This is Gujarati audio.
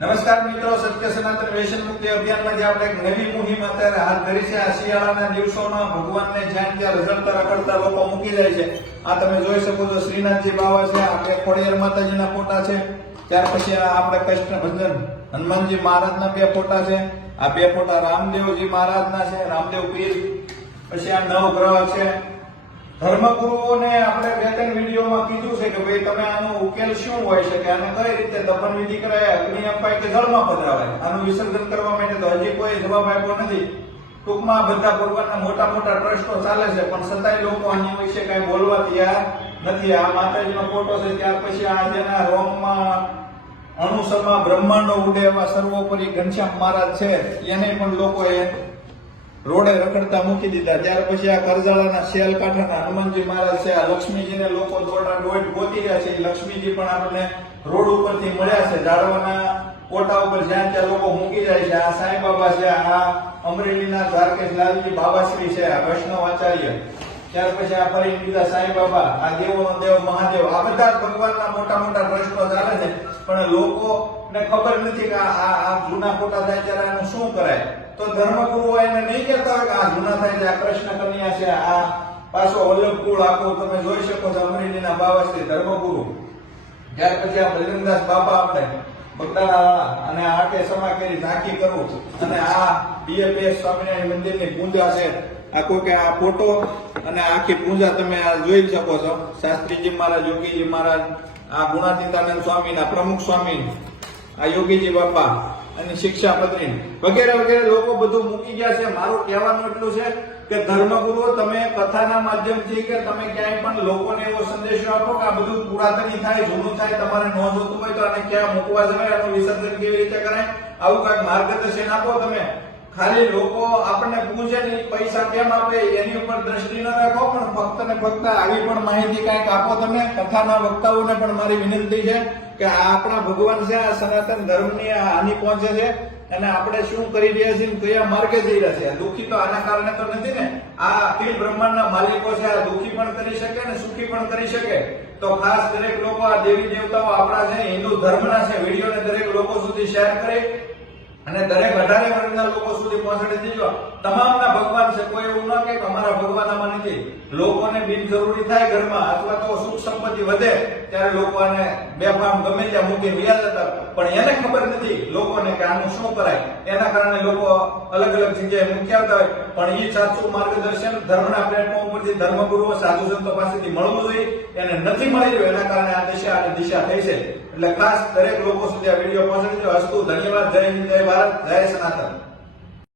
નમસ્કાર મિત્રો, સત્ય સનાતન વ્યસન મુક્તિ અભિયાનમાં જે આપણે એક નવી મુહિમ અત્યારે હાથ ધરી છે. આ શિયાળાના દિવસોમાં ભગવાનને જ્યાં ત્યાં રઝળતા રખડતા લોકો મૂકી જાય છે. આ તમે જોઈ શકો છો, શ્રીનાથજી બાવા છે, આ બે ખોડિયાર માતાજીના ફોટા છે. ત્યાર પછી આ આપણે કૃષ્ણ ભજન હનુમાનજી મહારાજના બે ફોટા છે. આ બે ફોટા રામદેવજી મહારાજના છે, રામદેવ પીર. પછી આ નવગ્રહ છે. ધર્મગુરુઓને આપણે બે ત્રણ વિડીયોમાં કીધું છે કે ભાઈ તમે આનો ઉકેલ શું હોય છે, કે આને કઈ રીતે દફન વિધિ કરાય, અગ્નિ અપાય કે જળમાં પધરાવાય, આનું વિસર્જન કરવા માટે તો હજી કોઈ જવાબ આપ્યો નથી. ટૂંકમાં બધા ભગવાનના મોટા મોટા ટ્રસ્ટો ચાલે છે, પણ છતાંય લોકો આની વિશે કઈ બોલવા તૈયાર નથી. આ માતાજીનો ફોટો છે. ત્યાર પછી આ જેના રોમમાં અણુસરમાં બ્રહ્માંડો ઉડે એવા સર્વોપરી ઘનશ્યામ મહારાજ છે, એને પણ લોકોએ રોડે રખડતા મૂકી દીધા. ત્યાર પછી આ કરજાળાના શેલકાંઠાના હનુમાનજી મહારાજ છે. આ લક્ષ્મીજીને લોકો દોડા દોડ ગોતી રહ્યા છે. લક્ષ્મીજી પણ આપણને રોડ ઉપરથી મળ્યા છે, ઝાડવાના કોટા ઉપર જ્યાં ત્યાં લોકો મૂકી જાય છે. આ સાંઈ બાબા છે, આ અમરેલીના દ્વારકેશ લાલજી બાબાશ્રી છે, આ વૈષ્ણવ આચાર્ય. ત્યાર પછી આ ફરી બીજા સાંઈ બાબા, આ દેવોનો દેવ મહાદેવ, આ બધા ભગવાનના મોટા મોટા પ્રશ્નો ચાલે છે, પણ લોકોને ખબર નથી કે આ જૂના ફોટા થાય ત્યારે આનું શું કરાય. તો ધર્મગુરુઓ એને નહીં કહેતા હોય કે આ જૂના થાય છે, આ કૃષ્ણ કન્યા છે, આ પાછો વલ્લભ કુળ આખો તમે જોઈ શકો છો, અમરેલીના બાવાશ્રી ધર્મગુરુ. ત્યાર પછી આ ભજનદાસ બાબા આપણે બગદાણા અને આટે સમા કરી ઝાંકી કરું, અને આ બીએપીએસ સ્વામિનારાયણ મંદિરની પૂજા છે. આ કોઈ કે આ ફોટો અને આખી પૂજા તમે આ જોઈ શકો છો. શાસ્ત્રીજી મહારાજ, યોગીજી મહારાજ, આ ગુણાતીતાનંદ સ્વામીના પ્રમુખ સ્વામી, આ યોગીજી બાપા અને શિક્ષાપત્રી વગેરે વગેરે લોકો બધું મૂકી ગયા છે. મારું કહેવાનું એટલું છે કે ધર્મગુરુઓ, તમે કથાના માધ્યમથી કે તમે ક્યાંય પણ લોકોને એવો સંદેશો આપો કે આ બધું પુરાતની થાય, જૂનું થાય, તમારે ન જોતું હોય તો આને ક્યાં મૂકવા જવાય, આનું વિસર્જન કેવી રીતે કરાય, આવું કઈક માર્ગદર્શન આપો. તમે ખાલી લોકો આપણને પૂછે ને પૈસા કેમ આપે એની ઉપર દ્રષ્ટિ ન રાખો, પણ ફક્ત ને ફક્ત આવી પણ માહિતી કઈક આપો. તમે કથાના વક્તાઓને પણ મારી વિનંતી છે કે આ આપણા ભગવાન છે, આ સનાતન ધર્મની આ હાનિ પહોંચે છે, અને આપણે શું કરી રહ્યા છીએ, કયા માર્ગે જઈ રહ્યા છીએ. દુઃખી તો આના કારણે તો નથી ને. આ અખિલ બ્રહ્માંડના માલિકો છે, આ દુઃખી પણ કરી શકે ને સુખી પણ કરી શકે. તો ખાસ દરેક લોકો, આ દેવી દેવતાઓ આપણા છે, હિન્દુ ધર્મના છે, વિડીયોને દરેક લોકો સુધી શેર કરી અને દરેક 18 વર્ગના લોકો સુધી પહોંચાડી દીધો. તમામના ભગવાન છે, કોઈ એવું ન કે અમારા ભગવાન આમાં નથી. લોકોને બિનજરૂરી થાય ઘરમાં અથવા તો સુખ સંપત્તિ વધે ત્યારે લોકો આને બેફામ ગમે ત્યાં મૂકીને વ્યાજ હતા, પણ એને ખબર નથી લોકોને કે આનું શું કરાય. એના કારણે લોકો અલગ અલગ જગ્યાએ મૂકી આવતા હોય. પણ એ સાચું માર્ગદર્શન ધર્મના પ્લેટફોર્મ પરથી ધર્મગુરુઓ, સાધુ સંતો પાસેથી મળવું જોઈએ. એને નથી મળી રહ્યું, એના કારણે આ દિશા થઈ છે. એટલે ખાસ દરેક લોકો સુધી આ વિડીયો પહોંચાડી દો. અસ્તુ, ધન્યવાદ. જય હિન્દ, જય ભારત, જય સનાતન.